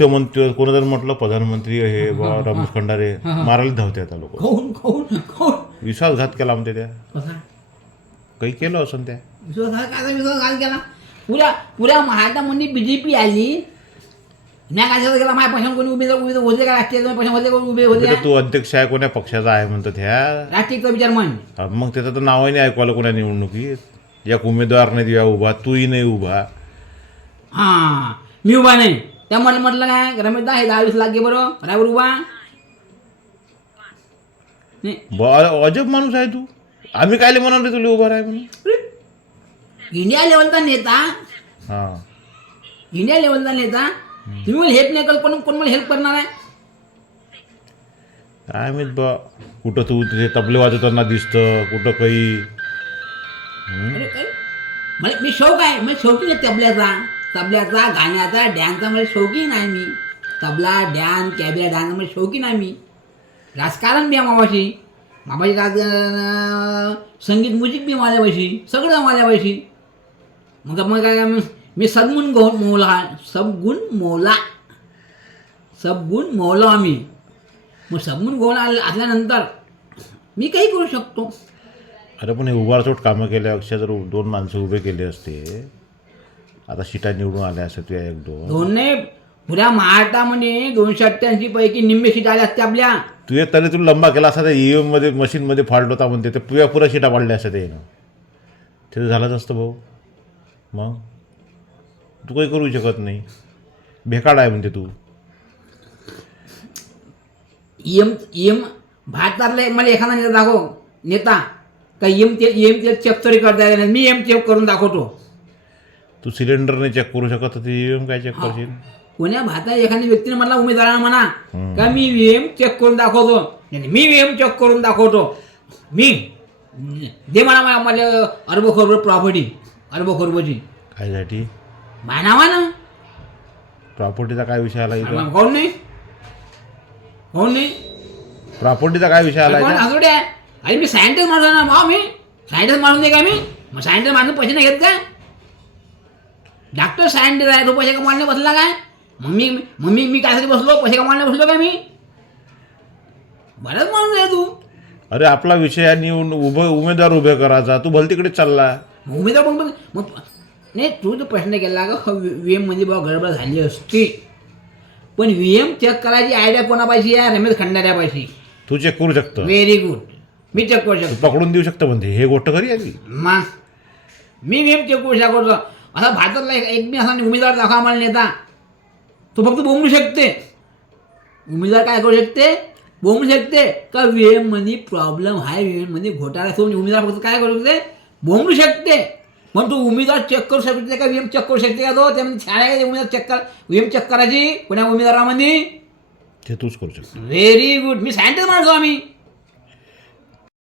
मुख्यमंत्री कोणतरी म्हटलं प्रधानमंत्री हे बा रमेश खंडारे मारायला धावते आता लोक. खाऊन खाऊन खाऊन विश्वासघात केला म्हणते त्या. कसा काही केलं असं त्या. विश्वासघात काय विश्वासघात केला? पुऱ्या पुऱ्या महाराष्ट्रामध्ये बी जे पी आली. नाही काय केला माझ्या पैशावर कोणी उमेदवार उमेदवार होते का राष्ट्रीय पैशावर होते कोणी उभे होते? म्हणजे तू अध्यक्ष आहे कोण्या पक्षाचा आहे म्हणतात ह्या राष्ट्रीयचा विचार हा, मग त्याचं तर नावही नाही ऐकवायला कोणा निवडणुकीत एक उमेदवार नाही दिवा उभा तूही नाही उभा. हां मी उभा नाही. त्या म्हटलं म्हटलं काय? रमेश दा हे दहा वीस लाख घे बरं. बराबर उभा. नाही अजब माणूस आहे तू. आम्ही कायले म्हणाल रे तुला उभा राह म्हणून? इंडिया लेवलचा नेता. हा. इंडिया लेवलचा नेता. तुम्ही मला हेल्प नाही करत कोण कोण मला हेल्प करणार आहे? काय माहीत बा कुठं तू तिथे तबले वाजवताना दिसतं कुठं काही. अरे. मला मी शौक आहे. मला शौकीन आहे तबल्याचा. तबल्याचा गाण्याचा डॅनचा मला शौकीन आहे मी. तबला डॅन कॅबिया डान्स मला शौकीन आहे मी. राजकारण बी आहे मावाशी मामाची राज संगीत म्युझिक बी माझ्यापाशी. सगळं माझ्यापाशी. मग मग काय मी- मी सद्गुण गो मोला सबगुण मोला. सबगुण मोलो आम्ही. मग सबगुण गोला असल्यानंतर मी काही करू शकतो. अरे पण हे उभारचोट कामं केल्यापेक्षा जर दोन माणसं उभे केले असते. आता शिटा निवडून आल्या तुझ्या एक दोन. दोन्ही पुऱ्या महाराष्ट्रामध्ये दोनशे अठ्ठ्याऐंशी पैकी निम्मे सीट आल्या असत्या आपल्या. तुझ्या तरी तुला लंबा केला असता ईव्हीएममध्ये मशीनमध्ये फाल्ट होता म्हणते तर पुऱ्या पुऱ्या शिटा पाडल्या असत्या ते ते झालंच असतं भाऊ. मग? तू काही करू शकत नाही. बेकाड आहे म्हणते तू. एम एम भारतातला मला एखादा नेता दाखव. नेता. का एम ते एम ते चेक तरी करता येणार नाही. मी एम चेक करून दाखवतो. तू सिलेंडरने चेक करू शकत तर ईव्हीएम काय चेक करशील? कोण्या भारतात एखाद्या व्यक्तीने मला उमेदवारांना म्हणा का मी व्हीएम चेक करून दाखवतो? नाही नाही, मी व्हीएम चेक करून दाखवतो. मी दे मला मला मला अरब खरब प्रॉपर्टी अरब खरबची कायसाठी माझ्या नावानं. प्रॉपर्टीचा काय विषय आला इथं? कोण नाही? कोण नाही? प्रॉपर्टीचा काय विषय आला कोण इथं? हसुडे आहे? अरे मी सायंटिस्ट माणूस आहे ना भाऊ मी. सायंटिस्ट माणूस नाही का मी? मग सायंटिस्ट माणूस पैसे नाही घेत काय डॉक्टर सायंटिस्ट आहे तो पैसे कमावणे बसला काय? मग मी मग मी मी कायसाठी बसलो? पैसे कमावणे बसलो काय मी? बरंच माणूस आहे तू. अरे आपला विषय आहे निवडून उभं उमेदवार उभे करायचा. तू भलतीकडे चालला. मग उमेदवार पण मग नाही तू जो प्रश्न केला का व्ही एममध्ये बाबा गडबड झाली असती. पण व्ही एम चेक करायची आयडिया कोणापाशी आहे? रमेश खंडाऱ्यापाशी. तू चेक करू शकतो. व्हेरी गुड मी चेक करू शकतो. पकडून देऊ शकतो म्हणते. हे गोष्ट खरी आहे ती. मग मी नेम चेक करू शकतो. असा भारतातला एक एक मी असा उमेदवार दाखवा मला नेता. तो फक्त बोंबू शकते. उमेदवार काय करू शकते? बोंबू शकते. का मध्ये प्रॉब्लेम आहे मध्ये घोटाळा असून उमेदवार फक्त काय करू शकते? बोंबू शकते. पण तू उमेदवार चेक करू शकते का? व्ही चेक करू शकते का तो? त्यामध्ये छान आहे उमेदवार चेक कर व्ही चेक करायची कोण्या उमेदवारामध्ये? ते तूच करू शकतो. व्हेरी गुड मी सायंटिस्ट माणसो आम्ही.